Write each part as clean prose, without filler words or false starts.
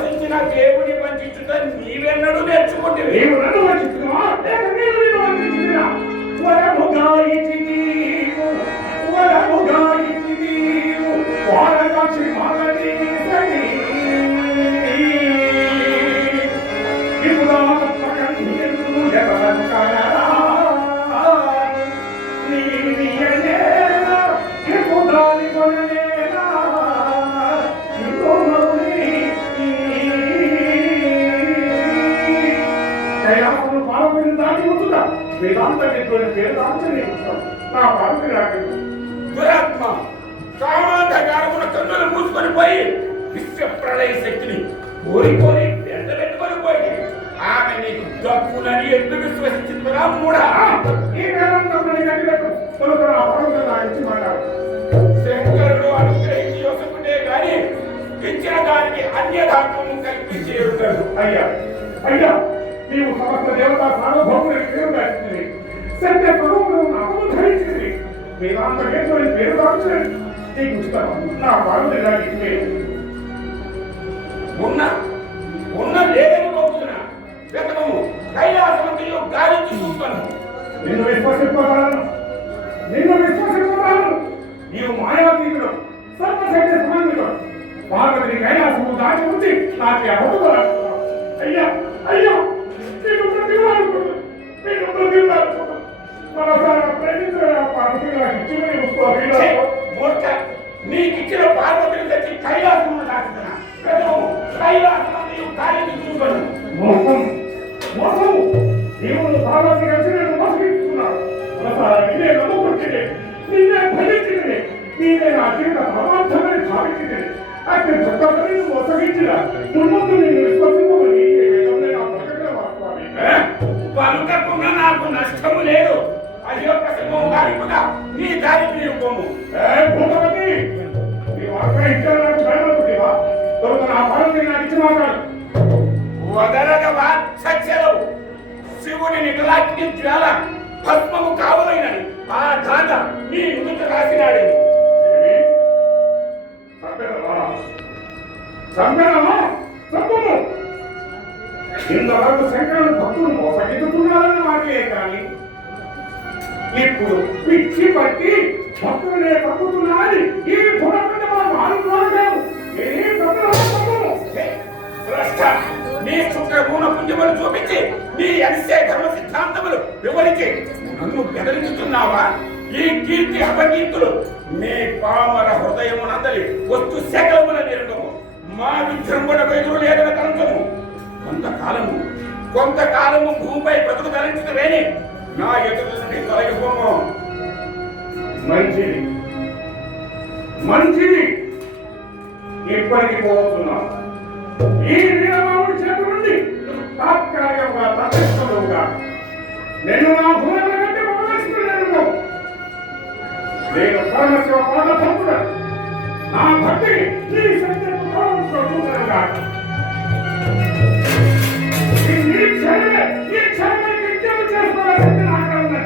నివసించిన దేవుని వంచుట నీవెన్నడూ నేర్చుకుంటే నీవు నన్ను వంచుతున్నావా లేక నేను నిన్ను వంచుతున్నా? వరముగాయిచి నీవు వరముగాయిచి నీవు వారకాక్షి మాగదీసని విపులాత్మకంధీర్ను జగదంకరరా నీవియనేనా విపులాని కొననేనా కైలాసమును పాలకుని దాటి ఉంచుతా వేదాంత విద్యుని పేరు ఆశ్చర్యపుస్తాం నా పాలకుని రాగదు దురాత్మ కామాంధకారమున కన్నులు మూసుకొని పోయి విశ్వ ప్రళయ శక్తిని కోరి వెంట పెట్టుకొని పోయి ఆమె నీకు దక్కునని ఎందుకు విశ్వసించిందిరా మూడా? ఈ వేదాంతముని గడిపెట్టు కొనుక నా పాలకుని రాయించి మాట్లాడు. శంకరుడు అనుగ్రహించి యోసకుంటే గాని ఇచ్చిన దానికి అన్యధాత్మము కల్పించి ఉంటాడు. అయ్యా అయ్యా నీవు సమస్త దేవతా సార్వభౌముని పేరు దాచింది సత్య స్వరూపము నామము ధరించింది వేదాంత వేదుని పేరు దాచింది నీకు ఇష్టం నా పాలకుని రాయించి ఉన్న లేదని రోజున వెతకము కైలాసమంతయు గాలించి చూసుకొని నిన్ను విశ్వసింపగలను నీవు మాయాతీతుడు సర్వశక్తి సమన్వితుడు పార్వతిని కైలాసము దాటి ఉంచి నాకు అబద్ధం అయ్యా అయ్యా నేను ప్రతివాడుకున్నాను మనసారా ప్రేమించిన పార్వతిని నాకు ఇచ్చిన మూర్ఖ నీకిచ్చిన పార్వతిని తెచ్చి కైలాసమును దాచుతున్నా కైలాసమంతయు గాలించి చూసుకొని మోసము నీవు పార్వతి కలిసి నేను మోసగిస్తున్నాను మనసారా నిన్నే నమ్ముకుంటే నిన్నే భజించింది నీవే నా జీవిత పరమార్థమని భావించింది అయితే దుఃఖమని మోసగించిన మున్ముందు నిన్ను విశ్వసింపమని నా ప్రకటన వాస్తవాన్ని పలుకకుండా నాకు నష్టము లేదు. అయ్యో ప్రసంగం కాకుండా నీ దారికి నీవు పోము. భూపతి నీ వార్త ఇచ్చారు నాకు భయపడుతుందేవా తొలుత నా పాలకుని నాకు ఇచ్చి మాట్లాడు. వదలగ వాత్సల్యము శివుని నికలాగ్ని జ్వాల భస్మము కావలైనని ఆ గాథ నీ ముందు రాసినాడే. ఇంతవరకు శంకరుడు భక్తులు మోసగిస్తున్నారని మాటలే కానీ ఇప్పుడు పిచ్చి పట్టి భక్తులనే తప్పుతున్నారని ఈ భూమిపై మనం ఆనుకోవడం నీ శుక్రభూణ పుణ్యములు చూపించి నీ అనిశ్చయ ధర్మ సిద్ధాంతములు వివరించి నన్ను బెదిరించుతున్నావా? ఈ కీర్తి అపకీర్తులు నీ పామర హృదయమునందలి వస్తు శకలముల నిరగము మా విజృంభణకు ఎదురు లేదన తరంగము. కొంతకాలము భూమిపై బ్రతుకు ధరించవేని నా ఎదురు నుండి తొలగిపోము. మంచిది ఇప్పటికి పోతున్నాం. ఈ వీరబాబుడి చేతి నుండి తాత్కాలికంగా తప్పిస్తుగా నేను నా భూమి కంటే పోవలసింది నేను పరమశివ పాద భక్తుడు. నా భక్తి నీ సత్యము చూడగా ఈ క్షణమే నిత్యం చేసుకోవాల్సింది నాకు ఉన్నది.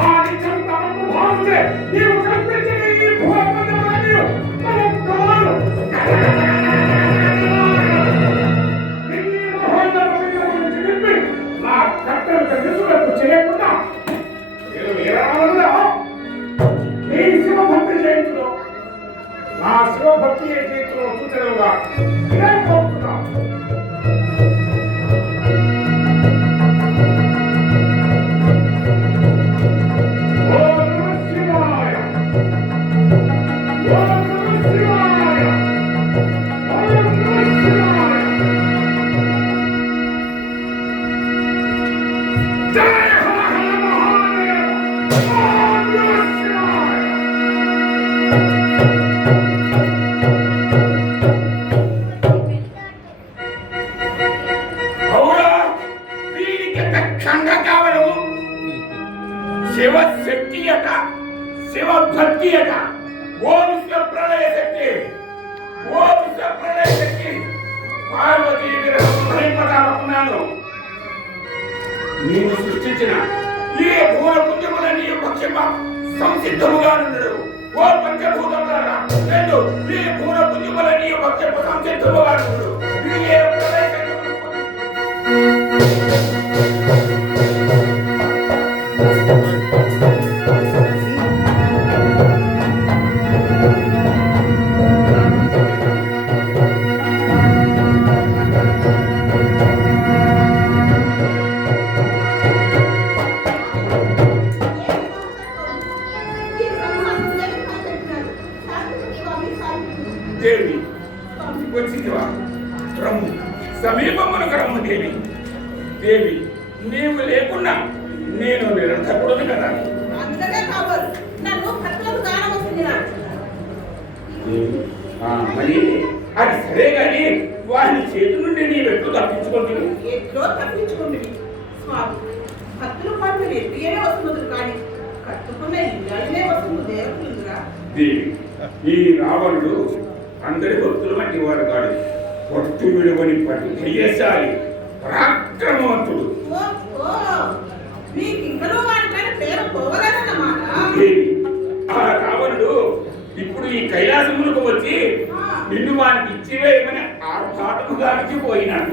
ఆ నిత్యం తమకు భావించే నీవు కల్పించిన ఈ భూపంలో మనం కాదు నా కర్తవ్య నిధులకు చేయకుండా నీ శివభక్తి చేయించులో నా శివభక్తి చేయించులో సూచనలుగా ఇదే కోరుతున్నా. శివశక్తి అట శివభక్తి అట ఓం శివ ప్రళయ శక్తి ఓం శివ ప్రళయ శక్తి పార్వతీ విగ్రహం నేను సృష్టించిన ఈ భూమ పుణ్యముల నీ పక్షమ సంసిద్ధముగా నుండు. ఓ పంచభూతములారా రెండు ఈ భూమ పుణ్యముల నీ పక్షమ సంసిద్ధముగా నుండు. దేవి వచ్చిందివా రమ్ము సమీపమునకు రమ్ము దేవి. దేవి నీవు లేకున్నా నేను నిరంతకుడును కదా. అందుకే కావాలి నన్ను భక్తులకు దానం వస్తుంది నాకు. మరి అది సరే గాని వారి చేతి నుండి నీ వెట్టు తప్పించుకుంటుంది. ఎట్లో తప్పించుకుంటుంది స్వామి. భక్తులు పనులు ఎత్తియనే వస్తుంది కానీ కట్టుకున్న ఇళ్ళనే వస్తుంది దేవతుందిరా. దేవి ఈ రావణుడు అందరి భక్తులు వంటి వాడు కాడు. పట్టు విడువని పట్టు చెయ్యేసాలి పరాక్రమవంతుడు. మీకు ఇంకనూ వాడిపైన పేరు పోవలేదన్నమాట. ఆ రావణుడు ఇప్పుడు ఈ కైలాసములకు వచ్చి నిన్ను వానికి ఇచ్చివేయమని ఆర్భాటము గార్చిపోయినాడు.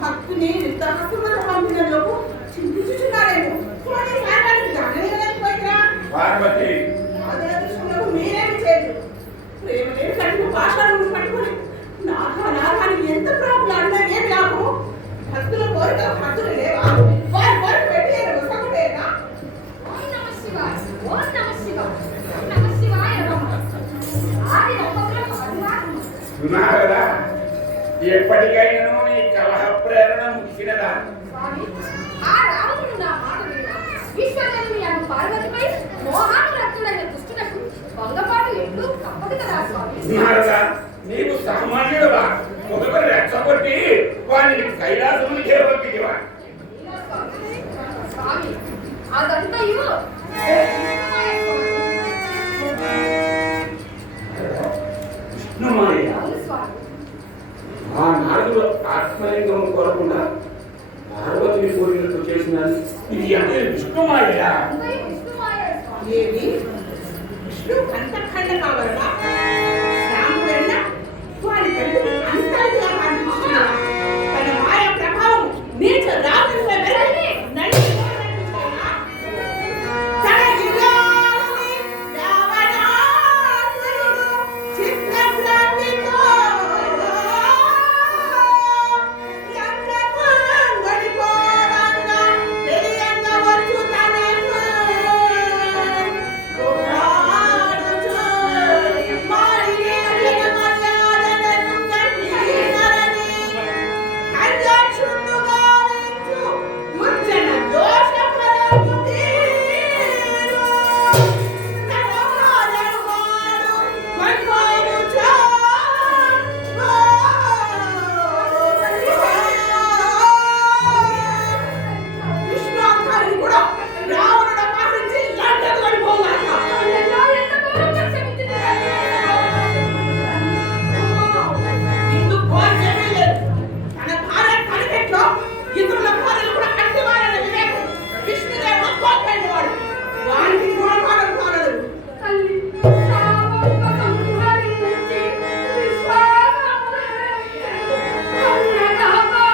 భక్తుని దహసుమని పంపినందుకు చింతించుచున్నారేమో. పార్వతి అదే దృశ్యంలో మీరేమి చేయదు. ప్రేమలేని కఠిన భాషలను పట్టుకుని నాథానికి ఎంత ప్రాబ్లం అన్నా ఏమి లాభం? భక్తుల కోరిక భక్తులు లేవా? వారి కోరిక పెట్టి వసకులేదా? ఓం నమః శివాయ, ఓం నమః శివాయ, ఓం నమః శివాయ నమః. ఆది నమ్మకం అభిమానం. సునారదా ఎప్పటికైనా నీ కలహ ప్రేరణ ముగిసినదా? స్వామి, ఆ రావణుడు నా మాట విన్న విశ్వజనని అను పార్వతిపై మోహానురక్తుడైన దుష్టులకు భంగపాటు ఎప్పుడు తప్పదు కదా స్వామి. సునారదా నీవు సామాన్యుడువా? మొదలు రెచ్చగొట్టి వారిని కైలాసమునికే పంపిదివా? స్వామి, అదంతయు విష్ణుమాయ అవును స్వామి. ఆ నారదుడు ఆత్మలింగం కోరకుండా పార్వతిని కోరినట్టు చేసినది. ఇది అంటే విష్ణుమాయ. అంతయు విష్ణుమాయ స్వామి. ఏమి విష్ణు కంఠఖండ కావాలా? రాముడన్న వారి పెళ్లి అంతరిగా కనిపిస్తున్నా తన మాయ ప్రభావం నీచ రావణుల వెరలి నడిచిపోయినట్టుగా తన దివ్యాలని రావణాసురుడు చిత్రభ్రాంతితో గడిపోవంగా తెలియంగా వచ్చు తనకు విష్ణు అర్థాన్ని కూడా రావణుడు అపహరించి లండన్ పడిపోవాలి. అయ్యో, ఎంత ఘోరంగా క్షమించినారు. ఇందు భోజనమే లేదు. తన భార్య కనిపెట్లో ఇతరుల భార్యలు కూడా కట్టివారని వివేకం విష్ణుదేవుడు కోల్పోయినవాడు. వారికి గుణపాఠం కాలేదు. తల్లి శాపంప సంహరించి విశ్వాసములే కన్నగమా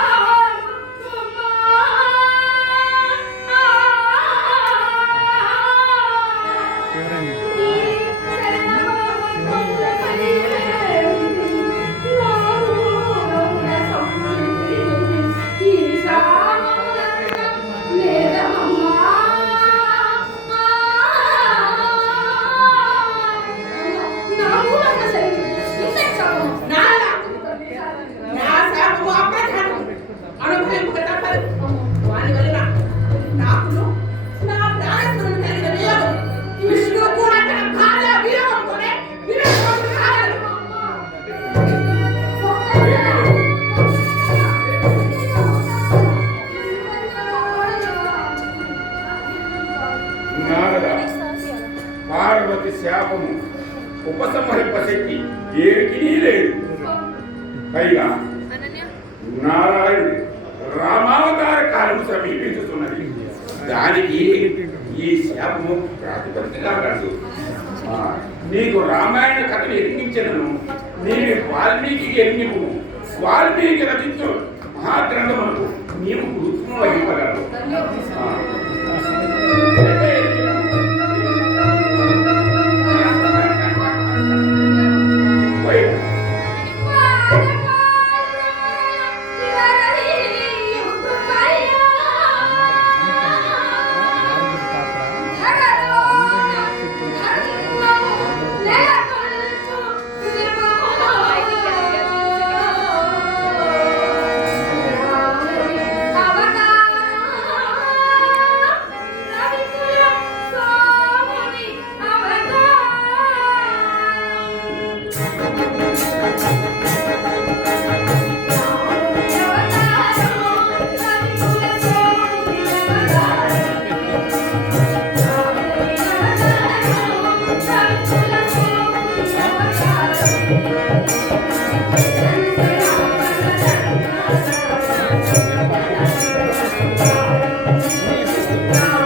నా శాపము అప్రధానం. అనుభవింపక తప్పదు. వాని వలన నాకును నా ప్రాణేశ్వరుని కలిగిన వియోగం విష్ణువు కూడా తన భార్య వియోగంతోనే వివేకవంతుడు కాలేదు. నారద పార్వతి శాపము ఉపసంహరింప శక్తి ఏమిటి లేదు. పైగా నారాయణుడు రామావతార కాలం సమీపించుతున్నది. దానికి ఈ శాపము ప్రాతిపదికగా కాదు. నీకు రామాయణ కథను ఎరిగించను. నీవు వాల్మీకి ఎరిగిపు. వాల్మీకి రచించు మహాగ్రంథములకు నీవు గురుత్వం వహింపగలవు. ధర్మము లేకుండా ఆ